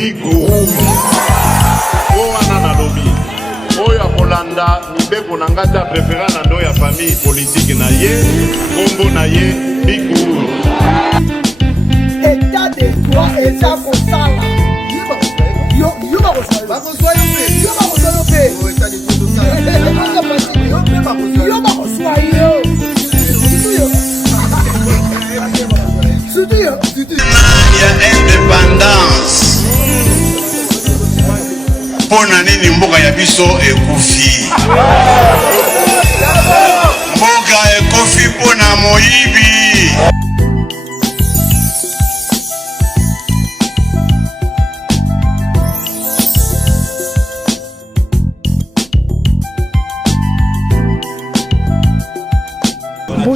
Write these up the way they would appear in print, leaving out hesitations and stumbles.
big rouge. Oh anana lobby. Oh ya Kolanda, mibeko na ngata préféré na ndo ya famille politique na ye, kombo na ye big rouge. État de droit et ça kosala. Yo ba kosala. Ba kosala yo pe. Yo ba kosala yo pe. Oh état de droit kosala. Yo pe ba kosala. Yo ba kosala yo. Il y a indépendance. Pona nini mboka ya biso ekufi. Mboka ekufi pona moyibi.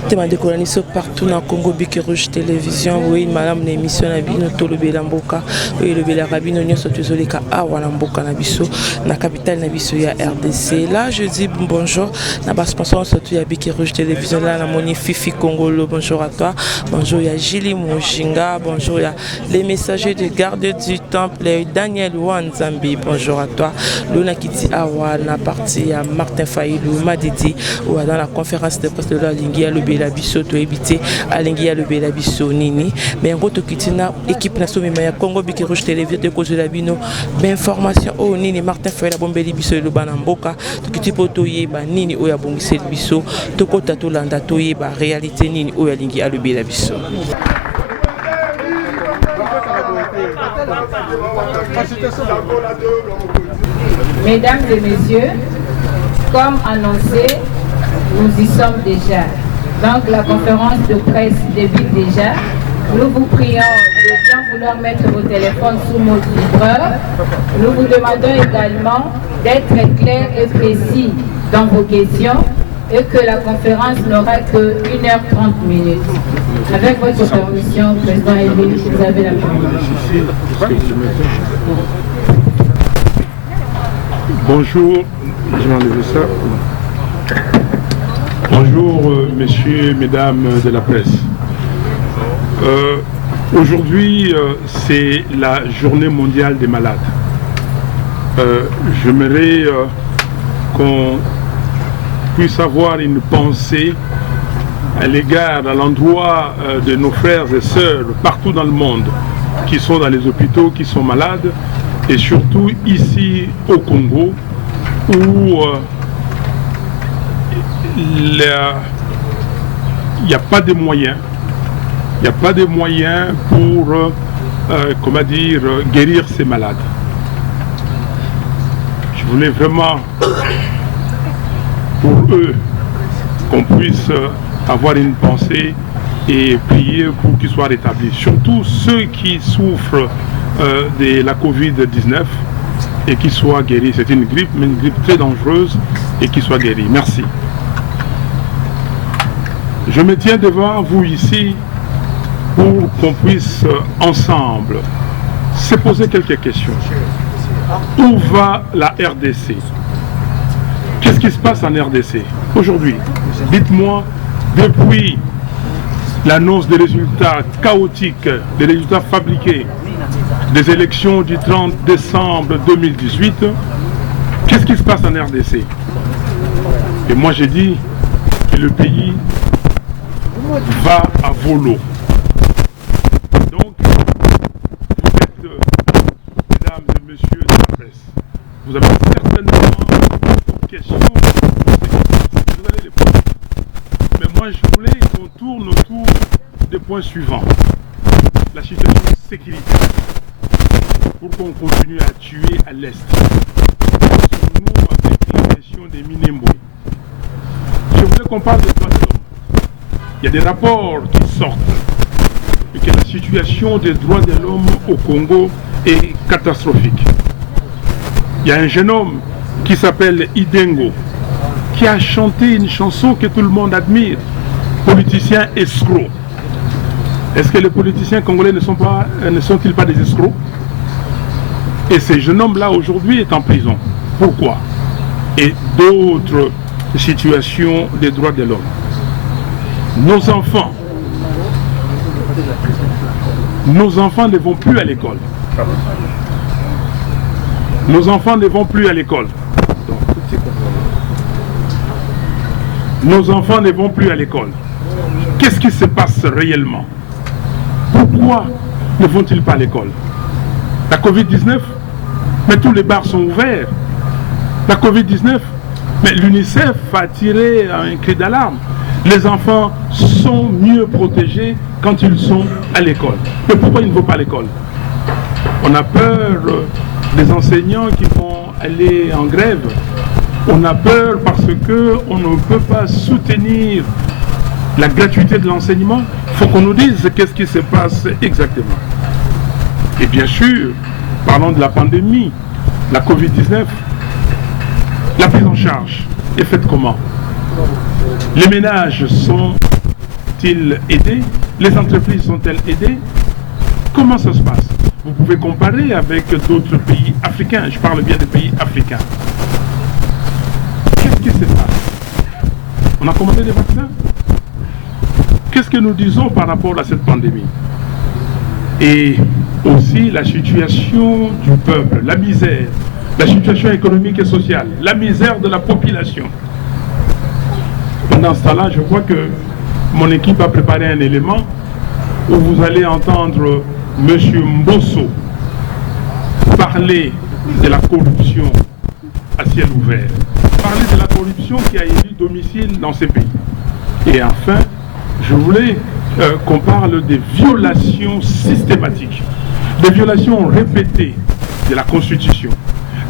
Tema de coloniser partout dans Congo Bic Rouge Télévision. Oui, madame l'émission na bino tolo bela mboka. Oui, le bela rabino nyoso tuzoleka awa na mboka na biso na capitale na biso ya RDC. Là, je dis bonjour na bas sponsor surtout ya Bic Rouge Télévision là na moni Fifi Congolo. Bonjour à toi. Bonjour ya Jili Mojinga. Bonjour ya les messagers de garde du temple Daniel Wanzambi. Bonjour à toi. Luna Kiti awa na partie ya Martin Failou Madidi ou dans la conférence de presse de la Lingia le bela biso to ebité alingia le bela biso nini mais en gros kitina équipe nationale ya Congo Bic Rouge Télévision de cause de la bino ben information o nini Martin Failou bombeli biso le bana mboka to kitipo to yeba nini o ya bongise biso to kota to landa to yeba réalité nini o ya lingia le bela biso. Mesdames et messieurs, comme annoncé, nous y sommes déjà. Donc la conférence de presse débute déjà. Nous vous prions de bien vouloir mettre vos téléphones sous mode vibreur. Nous vous demandons également d'être clair et précis dans vos questions et que la conférence n'aura que 1h30 minutes. Avec votre permission, Président Élie, vous avez la parole. Bonjour, je vais enlever ça. Bonjour, messieurs, mesdames de la presse. Aujourd'hui, c'est la journée mondiale des malades. J'aimerais qu'on puisse avoir une pensée à l'égard, à l'endroit de nos frères et sœurs partout dans le monde qui sont dans les hôpitaux, qui sont malades, et surtout ici au Congo où il n'y a pas de moyens. Il n'y a pas de moyens pour comment dire, guérir ces malades. Je voulais vraiment pour eux qu'on puisse avoir une pensée et prier pour qu'ils soient rétablis. Surtout ceux qui souffrent de la Covid-19 et qu'ils soient guéris. C'est une grippe, mais une grippe très dangereuse et qu'ils soient guéris. Merci. Je me tiens devant vous ici pour qu'on puisse ensemble se poser quelques questions. Où va la RDC? Qu'est-ce qui se passe en RDC aujourd'hui? Dites-moi, depuis l'annonce des résultats chaotiques, des résultats fabriqués des élections du 30 décembre 2018, qu'est-ce qui se passe en RDC? Et moi j'ai dit que le pays va à volo. Donc, vous êtes, mesdames et messieurs de la presse, vous avez certainement des questions, vous allez les poser. Mais moi, je voulais qu'on tourne autour des points suivants. La situation sécuritaire, pour qu'on continue à tuer à l'Est. Nous, avec la question des Minembwe. Je voulais qu'on parle des droits de l'homme. Il y a des rapports qui sortent et que la situation des droits de l'homme au Congo est catastrophique. Il y a un jeune homme qui s'appelle Idengo qui a chanté une chanson que tout le monde admire, politicien escroc. Est-ce que les politiciens congolais ne sont-ils pas des escrocs? Et ce jeune homme-là aujourd'hui est en prison. Pourquoi? Et d'autres situations des droits de l'homme. Nos enfants ne vont plus à l'école. Nos enfants ne vont plus à l'école. Nos enfants ne vont plus à l'école. Qu'est-ce qui se passe réellement? Pourquoi ne vont-ils pas à l'école? La Covid-19, mais tous les bars sont ouverts. La Covid-19, mais l'UNICEF a tiré un cri d'alarme. Les enfants sont mieux protégés quand ils sont à l'école. Mais pourquoi ils ne vont pas à l'école? On a peur des enseignants qui vont aller en grève. On a peur parce qu'on ne peut pas soutenir la gratuité de l'enseignement. Il faut qu'on nous dise qu'est-ce qui se passe exactement. Et bien sûr, parlons de la pandémie, la Covid-19, la prise en charge est faite comment? Les ménages sont-ils aidés? Les entreprises sont-elles aidées? Comment ça se passe? Vous pouvez comparer avec d'autres pays africains. Je parle bien des pays africains. Qu'est-ce qui se passe? On a commandé des vaccins? Qu'est-ce que nous disons par rapport à cette pandémie? Et aussi la situation du peuple, la misère, la situation économique et sociale, la misère de la population. Pendant ce temps-là, je crois que mon équipe a préparé un élément où vous allez entendre M. Mbosso parler de la corruption à ciel ouvert, parler de la corruption qui a élu domicile dans ces pays. Et enfin, je voulais qu'on parle des violations systématiques, des violations répétées de la Constitution,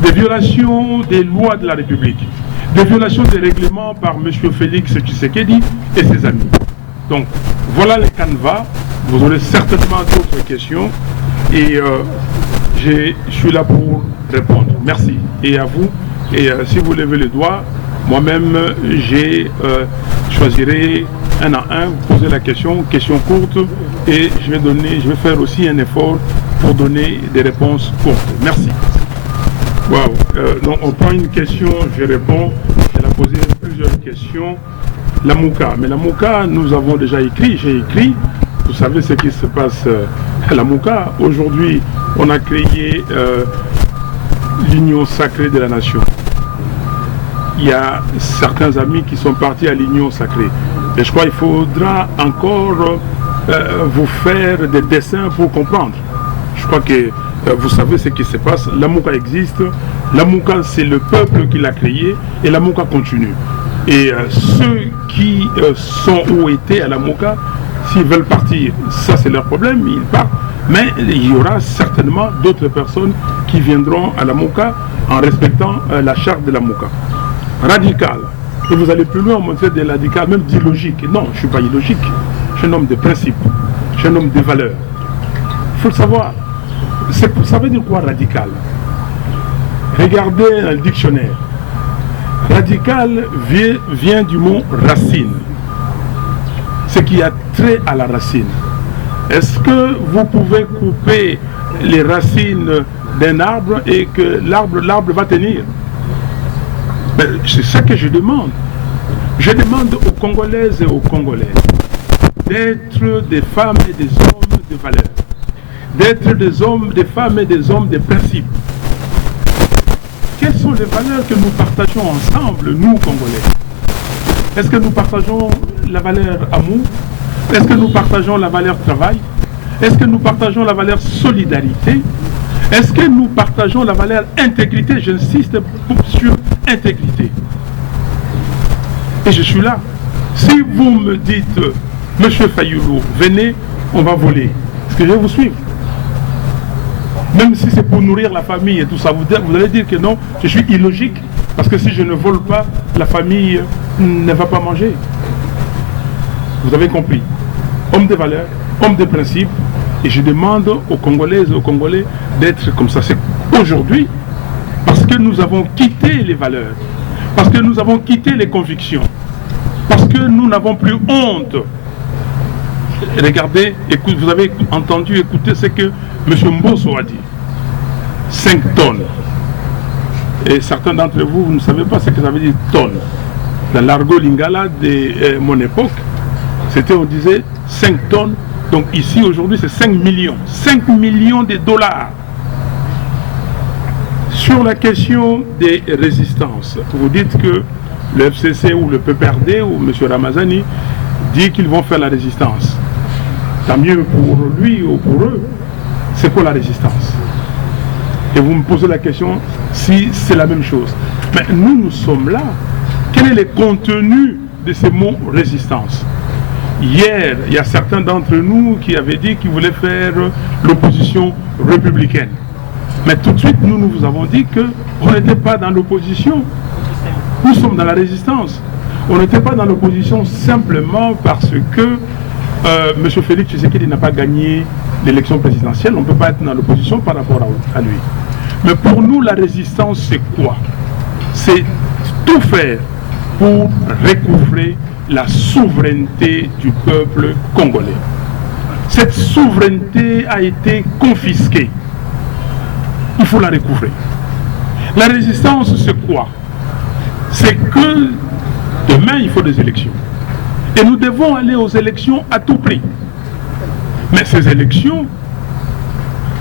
des violations des lois de la République, des violations des règlements par M. Félix Tshisekedi et ses amis. Donc, voilà les canevas. Vous aurez certainement d'autres questions et je suis là pour répondre. Merci. Et à vous. Et si vous levez le doigt, moi-même, choisirai un à un, vous posez la question courte, et je vais faire aussi un effort pour donner des réponses courtes. Merci. Wow. Donc on prend une question, je réponds. Elle a posé plusieurs questions. La Mouka. Mais la Mouka, nous avons déjà écrit, j'ai écrit. Vous savez ce qui se passe à la Mouka. Aujourd'hui, on a créé l'Union sacrée de la nation. Il y a certains amis qui sont partis à l'Union sacrée. Et je crois qu'il faudra encore vous faire des dessins pour comprendre. Je crois que vous savez ce qui se passe. La Mouka existe. La Mouka, c'est le peuple qui l'a créé. Et la Mouka continue. Et ceux qui sont ou étaient à la Mouka, s'ils veulent partir, ça c'est leur problème, ils partent. Mais il y aura certainement d'autres personnes qui viendront à la Mouka en respectant la charte de la Mouka. Radical. Et vous allez plus loin, montrer des radicales, même d'illogique. Non, je ne suis pas illogique. Je suis un homme de principe. Je suis un homme de valeurs. Il faut le savoir. Ça veut dire quoi radical? Regardez un dictionnaire. Radical vient du mot racine. Ce qui a trait à la racine. Est-ce que vous pouvez couper les racines d'un arbre et que l'arbre va tenir? C'est ça que je demande. Je demande aux Congolaises et aux Congolais d'être des femmes et des hommes de valeur, d'être des hommes, des femmes et des hommes de principe. Quelles sont les valeurs que nous partageons ensemble, nous Congolais? Est-ce que nous partageons la valeur amour? Est-ce que nous partageons la valeur travail? Est-ce que nous partageons la valeur solidarité? Est-ce que nous partageons la valeur intégrité? J'insiste sur intégrité. Et je suis là. Si vous me dites, Monsieur Fayoulou, venez, on va voler. Est-ce que je vais vous suivre? Même si c'est pour nourrir la famille et tout ça, vous allez dire que non, je suis illogique. Parce que si je ne vole pas, la famille ne va pas manger. Vous avez compris. Homme de valeur, homme de principe. Et je demande aux Congolaises et aux Congolais d'être comme ça. C'est aujourd'hui, parce que nous avons quitté les valeurs, parce que nous avons quitté les convictions, parce que nous n'avons plus honte. Regardez, écoute, vous avez entendu, écoutez ce que M. Mbosso a dit. 5 tonnes. Et certains d'entre vous, vous ne savez pas ce que ça veut dire tonnes. Dans l'argot lingala de mon époque, c'était, on disait 5 tonnes. Donc ici, aujourd'hui, c'est 5 millions. 5 millions de dollars. Sur la question des résistances, vous dites que le FCC ou le PPRD ou M. Ramazani dit qu'ils vont faire la résistance. Tant mieux pour lui ou pour eux. C'est quoi la résistance? Et vous me posez la question si c'est la même chose. Mais nous sommes là. Quel est le contenu de ces mots résistance? Hier, il y a certains d'entre nous qui avaient dit qu'ils voulaient faire l'opposition républicaine. Mais tout de suite, nous vous avons dit qu'on n'était pas dans l'opposition. Nous sommes dans la résistance. On n'était pas dans l'opposition simplement parce que M. Félix Tshisekedi n'a pas gagné l'élection présidentielle. On ne peut pas être dans l'opposition par rapport à lui. Mais pour nous, la résistance, c'est quoi? C'est tout faire pour recouvrer la souveraineté du peuple congolais. Cette souveraineté a été confisquée. Il faut la recouvrer. La résistance, c'est quoi? C'est que demain, il faut des élections. Et nous devons aller aux élections à tout prix. Mais ces élections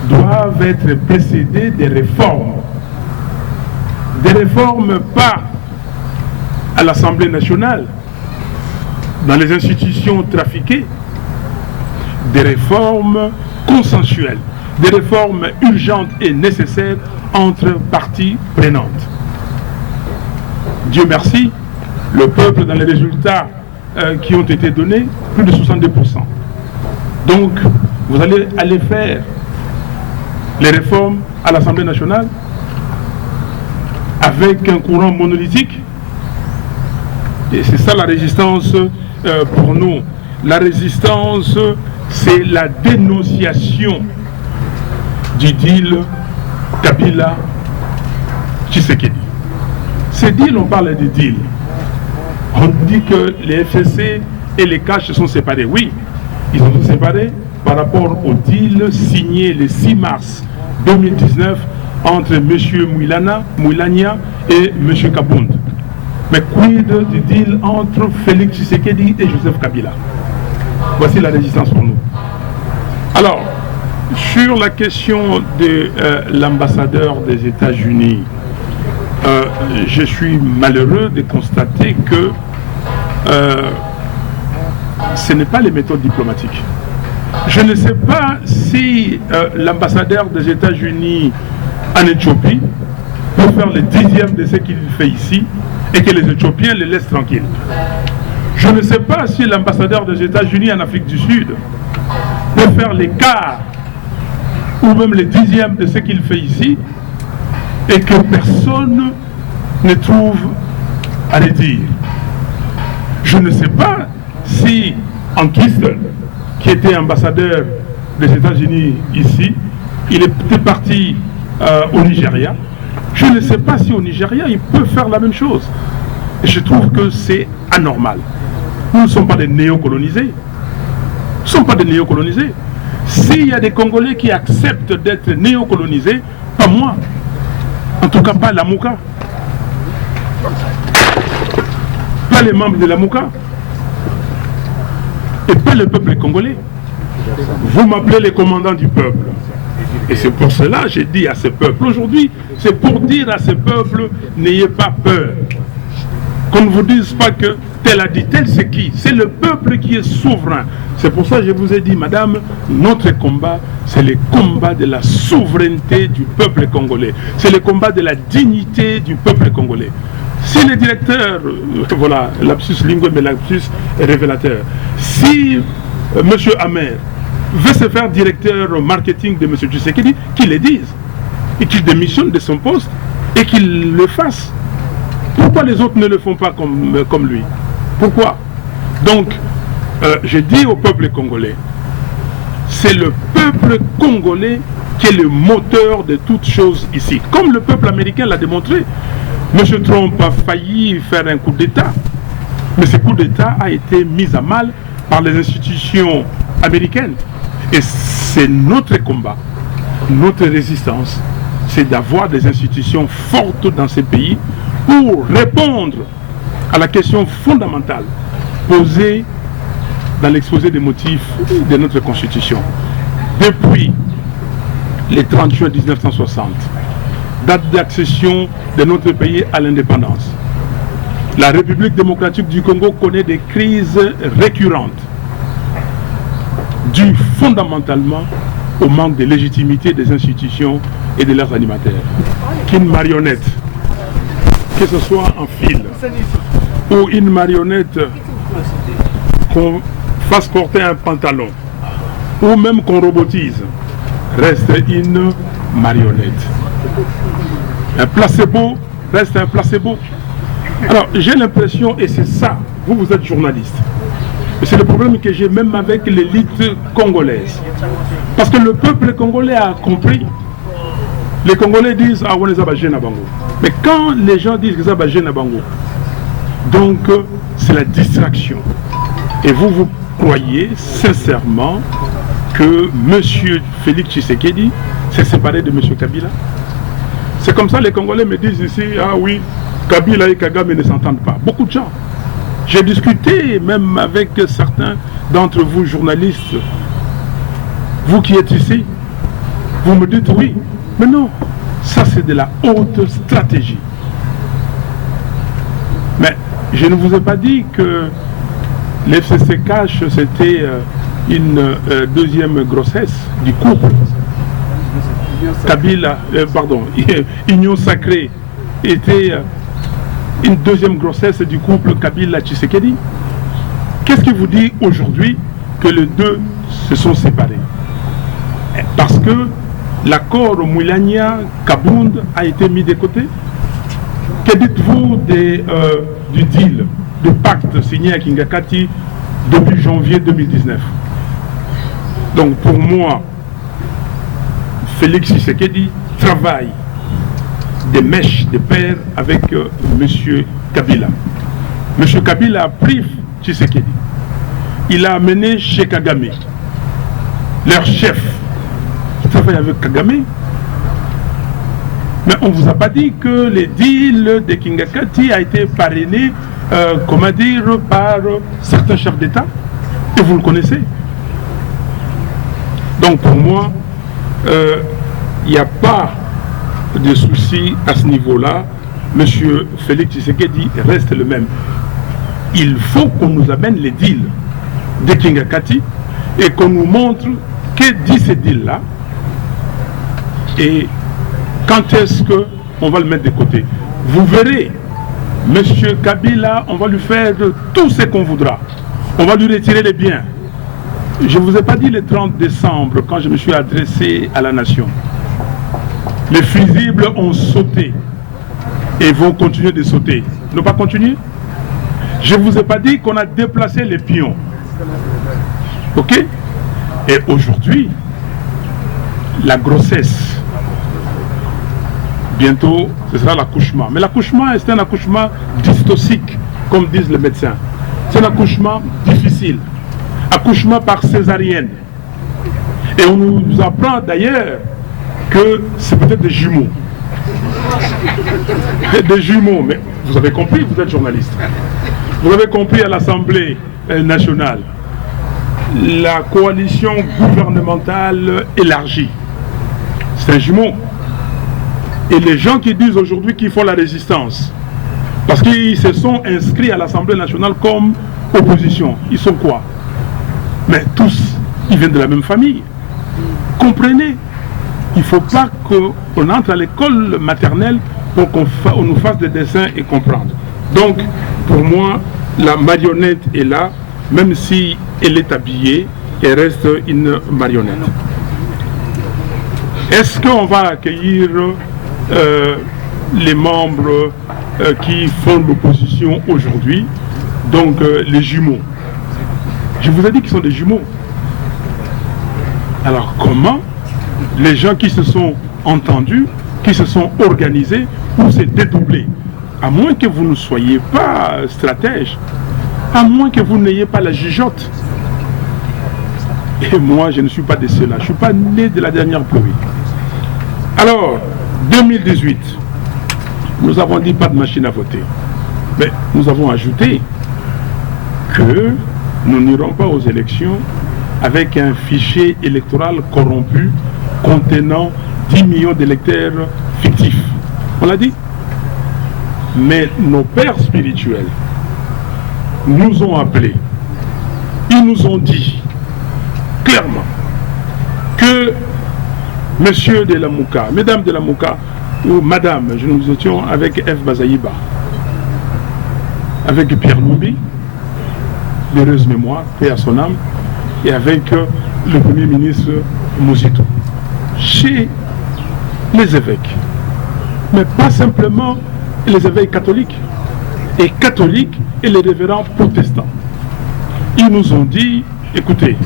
doivent être précédées des réformes. Des réformes pas à l'Assemblée nationale, dans les institutions trafiquées, des réformes consensuelles, des réformes urgentes et nécessaires entre parties prenantes. Dieu merci, le peuple, dans les résultats qui ont été donnés, plus de 62%. Donc, vous allez aller faire les réformes à l'Assemblée nationale avec un courant monolithique. Et c'est ça la résistance pour nous. La résistance, c'est la dénonciation du deal Kabila-Tshisekedi. Ces deals, on parle de deals. On dit que les FCC et les CACH se sont séparés. Oui, ils se sont séparés par rapport au deal signé le 6 mars 2019 entre M. Moulania et M. Kabound. Mais quid du deal entre Félix Tshisekedi et Joseph Kabila? Voici la résistance pour nous. Alors, sur la question de l'ambassadeur des États-Unis, je suis malheureux de constater que ce n'est pas les méthodes diplomatiques. Je ne sais pas si l'ambassadeur des États-Unis en Éthiopie peut faire le 10e de ce qu'il fait ici et que les Éthiopiens les laissent tranquilles. Je ne sais pas si l'ambassadeur des États-Unis en Afrique du Sud peut faire les quarts ou même les 10e de ce qu'il fait ici et que personne ne trouve à le dire. Je ne sais pas si en Kistel, qui était ambassadeur des États-Unis ici, il était parti au Nigeria. Je ne sais pas si au Nigeria, il peut faire la même chose. Et je trouve que c'est anormal. Nous ne sommes pas des néocolonisés. Nous ne sommes pas des néocolonisés. S'il y a des Congolais qui acceptent d'être néocolonisés, pas moi. En tout cas, pas la Mouka. Pas les membres de la Mouka. Et pas le peuple congolais. Vous m'appelez les commandants du peuple. Et c'est pour cela que j'ai dit à ce peuple, aujourd'hui, c'est pour dire à ce peuple, n'ayez pas peur. Qu'on ne vous dise pas que tel a dit, tel c'est qui? C'est le peuple qui est souverain. C'est pour ça que je vous ai dit, madame, notre combat, c'est le combat de la souveraineté du peuple congolais. C'est le combat de la dignité du peuple congolais. Si le directeur, voilà, lapsus lingue, mais lapsus est révélateur. Si M. Amer veut se faire directeur marketing de M. Tshisekedi, qu'il le dise. Et qu'il démissionne de son poste et qu'il le fasse. Pourquoi les autres ne le font pas comme lui? Pourquoi? Donc, je dis au peuple congolais, c'est le peuple congolais qui est le moteur de toutes choses ici. Comme le peuple américain l'a démontré. M. Trump a failli faire un coup d'État, mais ce coup d'État a été mis à mal par les institutions américaines. Et c'est notre combat, notre résistance, c'est d'avoir des institutions fortes dans ces pays pour répondre à la question fondamentale posée dans l'exposé des motifs de notre Constitution. Depuis le 30 juin 1960, date d'accession de notre pays à l'indépendance. La République démocratique du Congo connaît des crises récurrentes, dues fondamentalement au manque de légitimité des institutions et de leurs animateurs. Qu'une marionnette, que ce soit en fil, ou une marionnette qu'on fasse porter un pantalon, ou même qu'on robotise, reste une marionnette. Un placebo reste un placebo. Alors j'ai l'impression, et c'est ça, vous êtes journaliste, et c'est le problème que j'ai même avec l'élite congolaise. Parce que le peuple congolais a compris. Les Congolais disent ah on est abagé na bango. Mais quand les gens disent que c'est abagé na bango, donc c'est la distraction. Et vous croyez sincèrement que M. Félix Tshisekedi s'est séparé de M. Kabila? C'est comme ça les Congolais me disent ici, ah oui, Kabila et Kagame ne s'entendent pas. Beaucoup de gens. J'ai discuté même avec certains d'entre vous journalistes, vous qui êtes ici, vous me dites oui, mais non, ça c'est de la haute stratégie. Mais je ne vous ai pas dit que l'FCC cache c'était une deuxième grossesse du couple. Kabila, Union Sacrée était une deuxième grossesse du couple Kabila-Tshisekedi. Qu'est-ce qui vous dit aujourd'hui que les deux se sont séparés? Parce que l'accord Moulania-Kabound a été mis de côté. Que dites-vous du deal, du pacte signé à Kingakati depuis janvier 2019? Donc pour moi, Félix Tshisekedi travaille des mèches de pair avec M. Kabila. M. Kabila a pris Tshisekedi. Il a amené chez Kagame. Leur chef travaille avec Kagame. Mais on ne vous a pas dit que le deal de Kingakati a été parrainé, comment dire, par certains chefs d'État. Et vous le connaissez. Donc pour moi, il n'y a pas de souci à ce niveau-là. Monsieur Félix Tshisekedi reste le même. Il faut qu'on nous amène les deals de Kingakati et qu'on nous montre que dit ces deals-là et quand est-ce qu'on va le mettre de côté. Vous verrez, monsieur Kabila, on va lui faire tout ce qu'on voudra. On va lui retirer les biens. Je ne vous ai pas dit le 30 décembre, quand je me suis adressé à la nation. Les fusibles ont sauté et vont continuer de sauter. Ne pas continuer? Je ne vous ai pas dit qu'on a déplacé les pions. Ok? Et aujourd'hui, la grossesse, bientôt, ce sera l'accouchement. Mais l'accouchement, c'est un accouchement dystocique, comme disent les médecins. C'est un accouchement difficile. Accouchement par césarienne. Et on nous apprend d'ailleurs que c'est peut-être des jumeaux. Des jumeaux, mais vous avez compris, vous êtes journaliste. Vous avez compris à l'Assemblée nationale. La coalition gouvernementale élargie. C'est un jumeau. Et les gens qui disent aujourd'hui qu'ils font la résistance, parce qu'ils se sont inscrits à l'Assemblée nationale comme opposition, ils sont quoi? Mais tous, ils viennent de la même famille. Comprenez, il ne faut pas qu'on entre à l'école maternelle pour qu'on nous fasse des dessins et comprendre. Donc, pour moi, la marionnette est là, même si elle est habillée, elle reste une marionnette. Est-ce qu'on va accueillir les membres qui font l'opposition aujourd'hui, donc les jumeaux? Je vous ai dit qu'ils sont des jumeaux. Alors comment les gens qui se sont entendus, qui se sont organisés pour se dédoubler, à moins que vous ne soyez pas stratège, à moins que vous n'ayez pas la jugeote. Et moi, je ne suis pas de cela. Je ne suis pas né de la dernière pluie. Alors, 2018, nous avons dit pas de machine à voter. Mais nous avons ajouté que nous n'irons pas aux élections avec un fichier électoral corrompu contenant 10 millions d'électeurs fictifs. On l'a dit. Mais nos pères spirituels nous ont appelés. Ils nous ont dit clairement que Monsieur de la Mouka, Mesdames de la Mouka, ou Madame, nous étions avec F. Bazaïba, avec Pierre Numbi, l'heureuse mémoire, paix à son âme, et avec le Premier ministre Mouzito, chez les évêques. Mais pas simplement les évêques catholiques, et les révérends protestants. Ils nous ont dit, écoutez,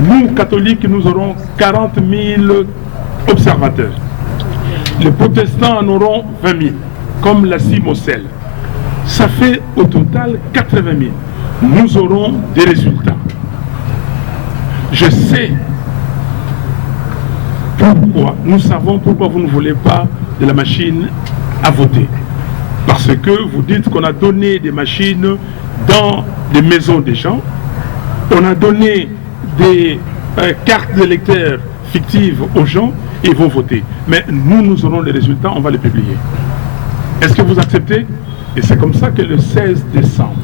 nous catholiques, nous aurons 40 000 observateurs. Les protestants en auront 20 000, comme la Moselle. Ça fait au total 80 000. Nous aurons des résultats. Je sais pourquoi, nous savons pourquoi vous ne voulez pas de la machine à voter. Parce que vous dites qu'on a donné des machines dans des maisons des gens, on a donné des cartes d'électeurs fictives aux gens et ils vont voter. Mais nous aurons les résultats, on va les publier. Est-ce que vous acceptez? Et c'est comme ça que le 16 décembre,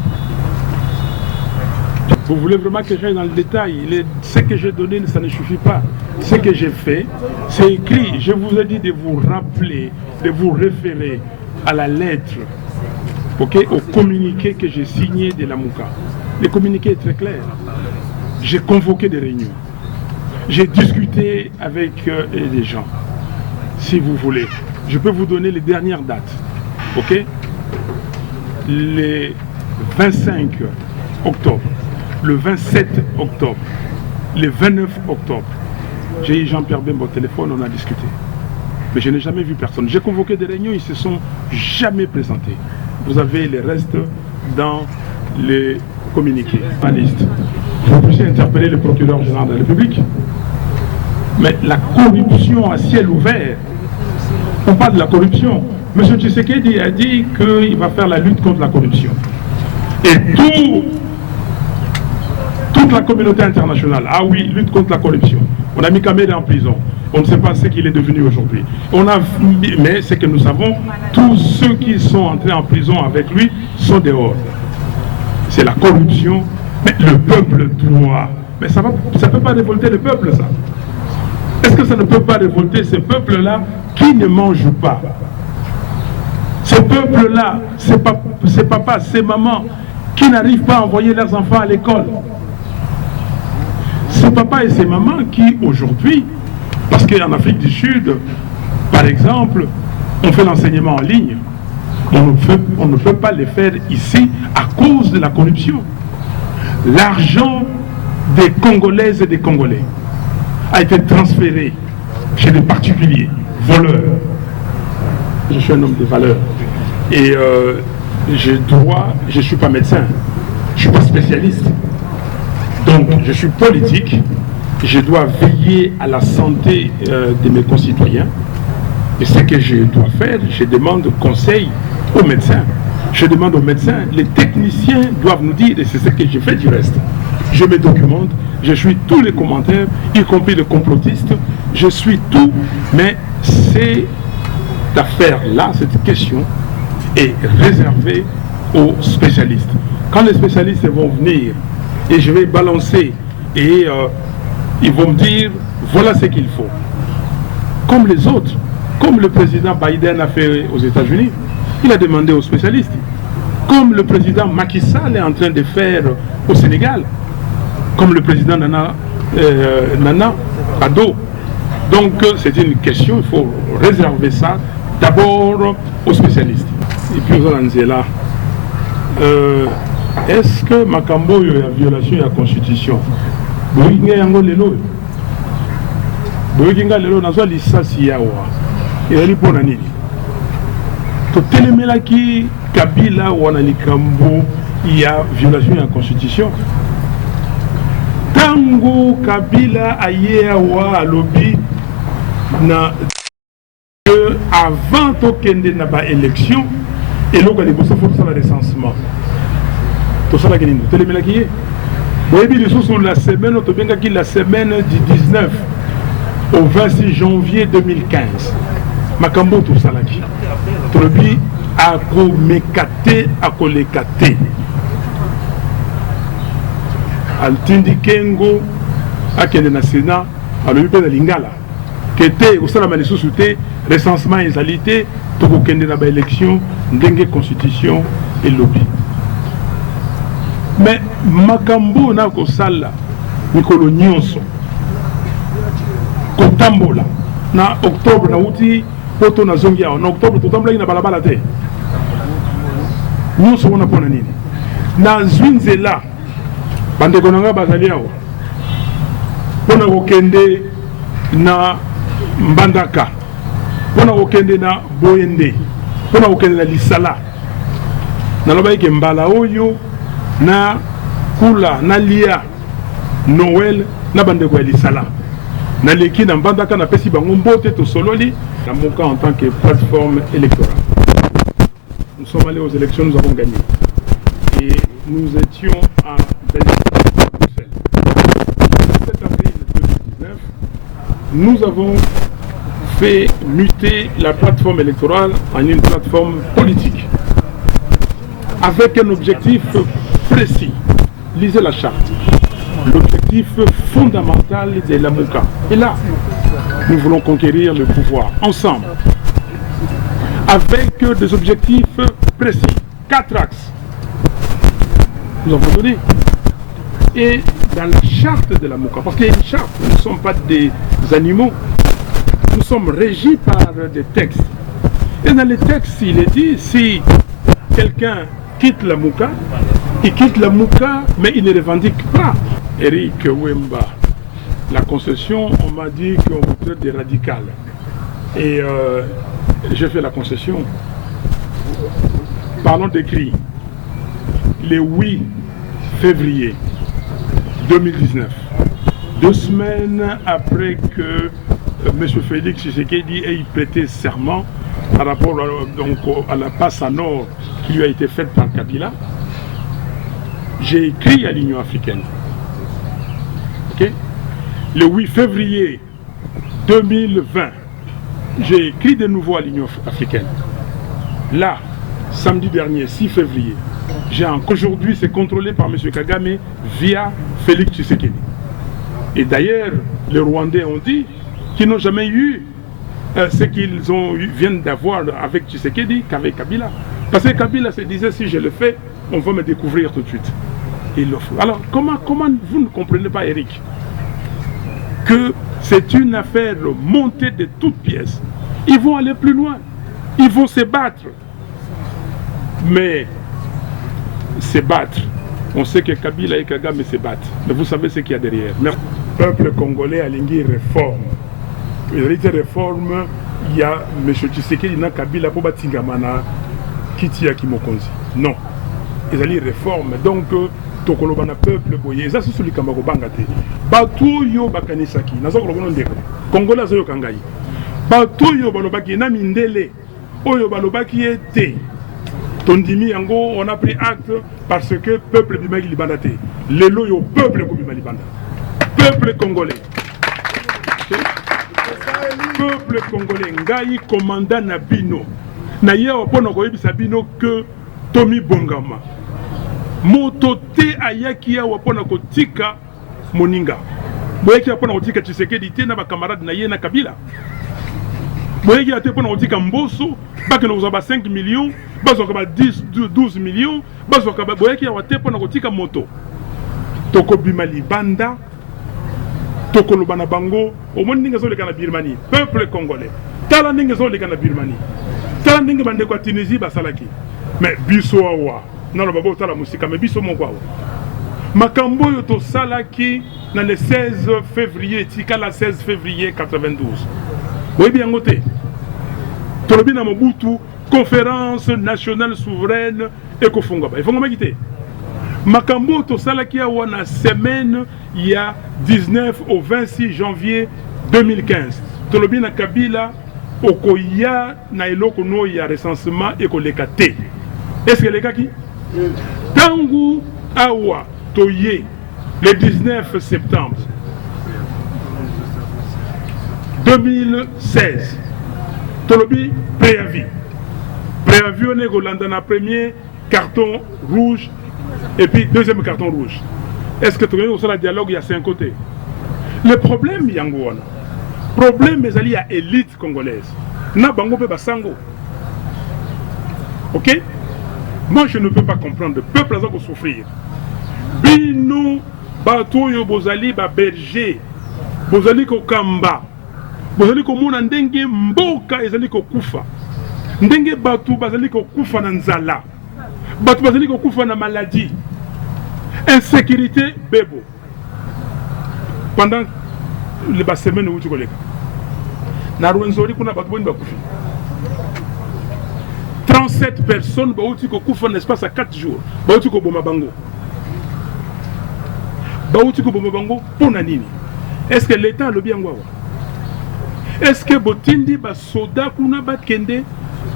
vous voulez vraiment que j'aille dans le détail? Ce que j'ai donné, ça ne suffit pas. Ce que j'ai fait, c'est écrit. Je vous ai dit de vous rappeler, de vous référer à la lettre, okay, au communiqué que j'ai signé de la Mouka. Le communiqué est très clair. J'ai convoqué des réunions. J'ai discuté avec les gens. Si vous voulez, je peux vous donner les dernières dates. Ok? Les 25 octobre, le 27 octobre, le 29 octobre, j'ai eu Jean-Pierre Bemba au téléphone, on a discuté. Mais je n'ai jamais vu personne. J'ai convoqué des réunions, ils ne se sont jamais présentés. Vous avez les restes dans les communiqués, la liste. Vous pouvez interpeller le procureur général de la République. Mais la corruption à ciel ouvert, on parle de la corruption. M. Tshisekedi a dit qu'il va faire la lutte contre la corruption. Et toute la communauté internationale, ah oui, lutte contre la corruption. On a mis Kamere en prison. On ne sait pas ce qu'il est devenu aujourd'hui. Mais ce que nous savons, tous ceux qui sont entrés en prison avec lui sont dehors. C'est la corruption. Mais le peuple doit. Mais ça ne peut pas révolter le peuple, ça. Est-ce que ça ne peut pas révolter ces peuples-là qui ne mangent pas? Ces peuples-là, ces papas, ces mamans qui n'arrivent pas à envoyer leurs enfants à l'école. Ces papas et ces mamans qui, aujourd'hui, parce qu'en Afrique du Sud, par exemple, on fait l'enseignement en ligne. On ne peut pas le faire ici à cause de la corruption. L'argent des Congolaises et des Congolais a été transféré chez des particuliers, voleurs. Je suis un homme de valeur. Et je ne suis pas médecin, je ne suis pas spécialiste. Donc je suis politique, je dois veiller à la santé de mes concitoyens. Et ce que je dois faire, je demande conseil aux médecins. Je demande aux médecins, les techniciens doivent nous dire, et c'est ce que j'ai fait du reste. Je me documente, je suis tous les commentaires, y compris les complotistes, je suis tout, mais cette affaire-là, cette question, est réservée aux spécialistes. Quand les spécialistes vont venir, et je vais balancer, et ils vont me dire, voilà ce qu'il faut. Comme les autres, comme le président Biden a fait aux États-Unis, il a demandé aux spécialistes. Comme le président Macky Sall est en train de faire au Sénégal, comme le président Nana Addo. Donc c'est une question, il faut réserver ça d'abord aux spécialistes. Et puis aux Anzela, est-ce que Makambo y a violation de la Constitution? Boyinga yango lelo. Boyinga lelo nazwa lisasi yawa. Ezali mpona nini? Totelemelaki Kabila wana likambo ya violation de la Constitution. Tango Kabila aye awa alobi na que avant tokende na ba élection eloko li bosa faut la recensement. To sala ke nini? Totelemelaki ye. Boyebi lisusu la semaine tobengaki la semaine du 19 au 26 janvier 2015. Makambo tout salaki. tolobi akomekate akolekate altindi kengo akende na Sénat alobi mpe na lingala kete kosalama lisusu te recensement ezali te tokokende na baélection ndenge constitution elobi. Mais makambo na kosala mikolo nyonso kotambola na octobre na uti poto na zongi awa na octobre totambolaki na balabala te nyonso wana mpona nini na zwi nzela bandeko na nga bazali awa mpona kokende na Mbandaka, mpona kokende na Boyende, mpona kokende na Lisala nalobaki ke mbala oyo na kula na lia Noël na bandeko ya Lisala naleki na Mbandaka napesi bango mbote tosololi na Moka en tant que plateforme électorale. Nous sommes allés aux élections, nous avons gagné et nous étions à Bruxelles. Le 7 avril 2019, nous avons fait muter la plateforme électorale en une plateforme politique avec un objectif précis. Lisez la charte. L'objectif fondamental de la Moka. Et là, nous voulons conquérir le pouvoir ensemble avec des objectifs précis. 4 axes. Nous avons donné. Et dans la charte de la Moka, parce qu'il y a une charte, nous ne sommes pas des animaux, nous sommes régis par des textes. Et dans les textes, il est dit, si quelqu'un quitte la Moka, il quitte la Moka, mais il ne revendique pas. Eric Wemba, la concession, on m'a dit qu'on vous traite des radicales. Et j'ai fait la concession. Parlons d'écrit. Le 8 février 2019, 2 semaines après que M. Félix Tshisekedi ait prêté serment par rapport à la passe en or qui lui a été faite par Kabila, j'ai écrit à l'Union africaine. Okay? Le 8 février 2020, j'ai écrit de nouveau à l'Union africaine. Là, samedi dernier, 6 février, aujourd'hui c'est contrôlé par M. Kagame via Félix Tshisekedi. Et d'ailleurs, les Rwandais ont dit qu'ils n'ont jamais eu ce qu'ils viennent d'avoir avec Tshisekedi qu'avec Kabila. Parce que Kabila se disait, si je le fais, on va me découvrir tout de suite. Et alors, comment vous ne comprenez pas, Eric, que c'est une affaire montée de toutes pièces? Ils vont aller plus loin, ils vont se battre. Mais se battre, on sait que Kabila et Kagame se battent. Mais vous savez ce qu'il y a derrière. Le peuple congolais a lingué réforme. Il y a des réformes, il y a M. Tshisekedi na Kabila pour Batingamana, Kitia Kimokonzi. Non. Il y a des réformes. Donc, tokolobana peuple boye eza susu likamba kobanga te bato yo bakanisaki nazo kolobana ndeko Kongola zo yo kangai bato yo balobaki na mindele oyo balobaki ete tondimi yango on a pris acte parce que peuple bimaki libanda te lelo yo peuple ko bimaki libanda peuple congolais peuple congolais ngai commandant na bino na yewa pona koyebisa bino que Tomi Bongama moto te ayaki awa pona kotika moninga boyeki pona kotika Tshisekedi te na bakamarade na ye na Kabila boyeki ate pona kotika Mboso bakelo za ba 5 millions bazoka ba 12 millions bazoka boyeki awa te pona kotika moto toko bima libanda toko lobana bango omoni ninga zo leka na Birmanie peuple congolais tala ninga zo leka na Birmanie tala ninga bande kwa Tunisie basalaki mais biso awa non le babo tala musika mais biso mon quoi makambo yo to salaki na le 16 février tika la 16 février 92 oui bien ngote tolobi na Mobutu conférence nationale souveraine et kofunga ba ifonga makite makambo to salaki awa na semaine il y a 19 au 26 janvier 2015 tolobi na Kabila okoya na eloko no ya recensement et kolekate est-ce que les gars qui Tangu Awa Toye le 19 septembre 2016 Tolobi préavis préavis on est dans le premier carton rouge et puis deuxième carton rouge. Est-ce que tu as le dialogue, il y a 5 côtés? Le problème, il y a un problème, mais il y a élite congolaise. Na bango pe basango. Ok? Moi, je ne peux pas comprendre. Le peuple a souffrir. Bino, bato yo bozali ba berger, bozali ko kamba, bozali ko mona ndenge mboka ezali ko kufa. Ndenge bato bazali ko kufa na nzala. Bato bazali ko kufa na maladie. Insécurité, bebo. Pendant les semaines où tu connais, na Rwenzori kuna bato boni bakufi. 37 personnes bauti ko kufa en espace à 4 jours. Bauti ko boma bango. Bauti ko boma bango pona nini? Est-ce que l'État le bien ngwawa? Est-ce que botindi ba soda kuna batkende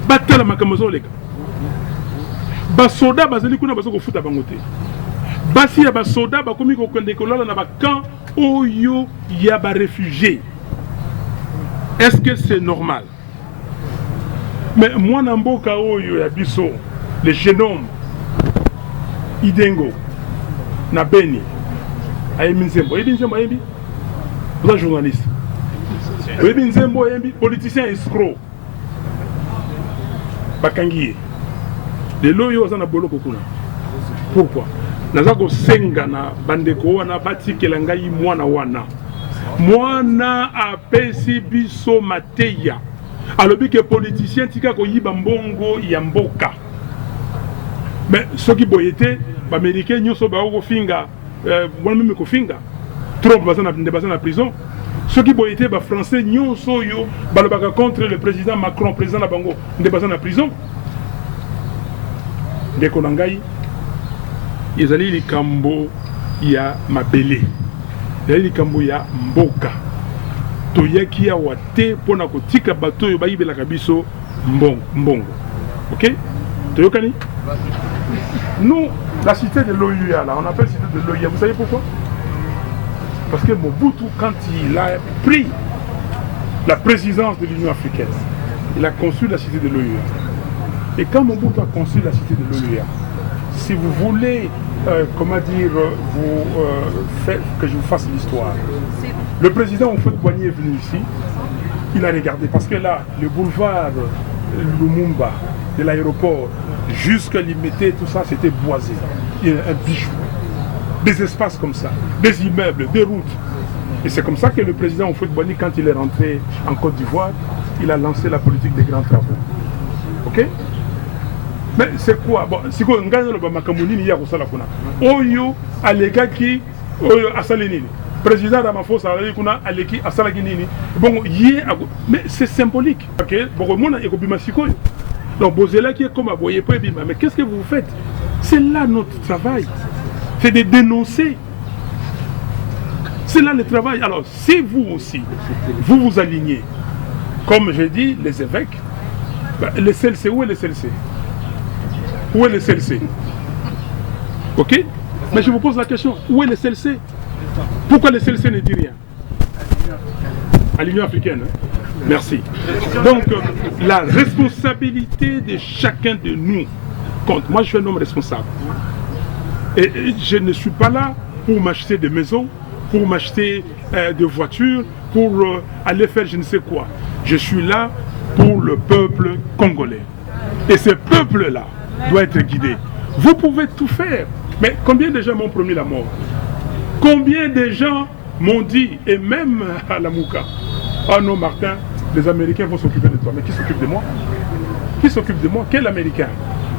batala makamazo leka? Ba soda bazali kuna bazoko futa bango te. Basi ya ba soda bakomi ko kende kolala na ba camp oyo ya ba réfugiés. Est-ce que c'est normal? Mais moi namboka oyo ya biso le jeune homme Idengo na Beni ayemi nzembo ayembi vous êtes journaliste ayembi nzembo ayembi politicien escroc bakangiye lelo yo za na boloko kuna. Pourquoi? Naza ko senga na bandeko wana batikela ngai mwana apesi biso mateya alobi ke politicien tika ko yiba mbongo ya mboka. Mais ceux qui boyete ba américain nyoso ba ko finga moi même ko finga Trump bazana na prison. Ceux qui boyete ba français nyoso yo balobaka contre le président Macron président na bango ndebazana na prison. Ndeko nangai ezali likambo ya mabele, ezali likambo ya mboka toyaki ya wate pona kotika bato yo bayibelaka biso mbongo. Ok? Toyokani? Nous, la cité de l'OUA, là, on appelle cité de l'OUA. Vous savez pourquoi? Parce que Mobutu, quand il a pris la présidence de l'Union africaine, il a conçu la cité de l'OUA. Et quand Mobutu a conçu la cité de l'OUA, si vous voulez, comment dire, que je vous fasse l'histoire, le président Houphouët-Boigny est venu ici, il a regardé, parce que là, le boulevard Lumumba, de l'aéroport, jusqu'à Limité, tout ça, c'était boisé. Il y a un bijou. Des espaces comme ça, des immeubles, des routes. Et c'est comme ça que le président Houphouët-Boigny, quand il est rentré en Côte d'Ivoire, il a lancé la politique des grands travaux. Ok? Mais c'est quoi? Bon, si on gagne le Bamakamuni, il y a ça la kuna. Oyo, Alekaki, Oyo, Asalenini. Président Ramaphosa, Aleki, Asalaginini. Bon, mais c'est symbolique. Ok? Bon, mon écobimasiko. Donc, Bozela qui est comme Aboye Pébima. Mais qu'est-ce que vous faites? C'est là notre travail. C'est de dénoncer. C'est là le travail. Alors, si vous aussi, vous vous alignez, comme j'ai dit, les évêques, les CLC, où est le CLC? Où est le CLC? Ok? Mais je vous pose la question, où est le CLC? Pourquoi le CLC ne dit rien? À l'Union africaine. Hein? Merci. Donc, la responsabilité de chacun de nous compte. Moi, je suis un homme responsable. Et je ne suis pas là pour m'acheter des maisons, pour m'acheter des voitures, pour aller faire je ne sais quoi. Je suis là pour le peuple congolais. Et ce peuple-là doit être guidé. Vous pouvez tout faire. Mais combien de gens m'ont promis la mort? Combien de gens m'ont dit, et même à la Mouka, ah non Martin, les Américains vont s'occuper de toi. Mais qui s'occupe de moi? Qui s'occupe de moi? Quel Américain?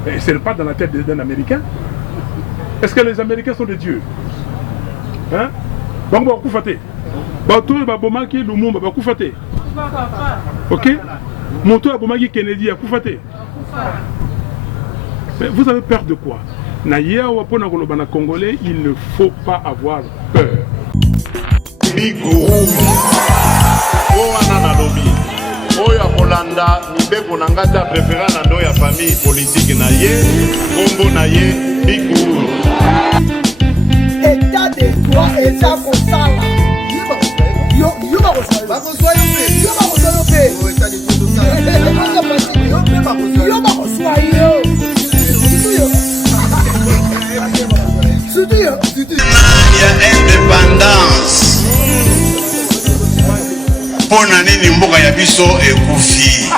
Et ce n'est pas dans la tête d'un Américain. Est-ce que les Américains sont des dieux? Hein? Bon, bon, koufate. Bato et Babomaki, Lumumba, koufate. Ok? Monto et Babomaki, Kennedy, koufate. Mais vous avez peur de quoi? Naïa ou Apona Golobana Congolais, il ne faut pas avoir peur. Oyo akolanda mibeko na ngata préféré na ndo ya famille politique na ye kombo na ye bikuru état de droit eza kosala yo bakoswa yo pe Pona nini mboka ya biso ekufi.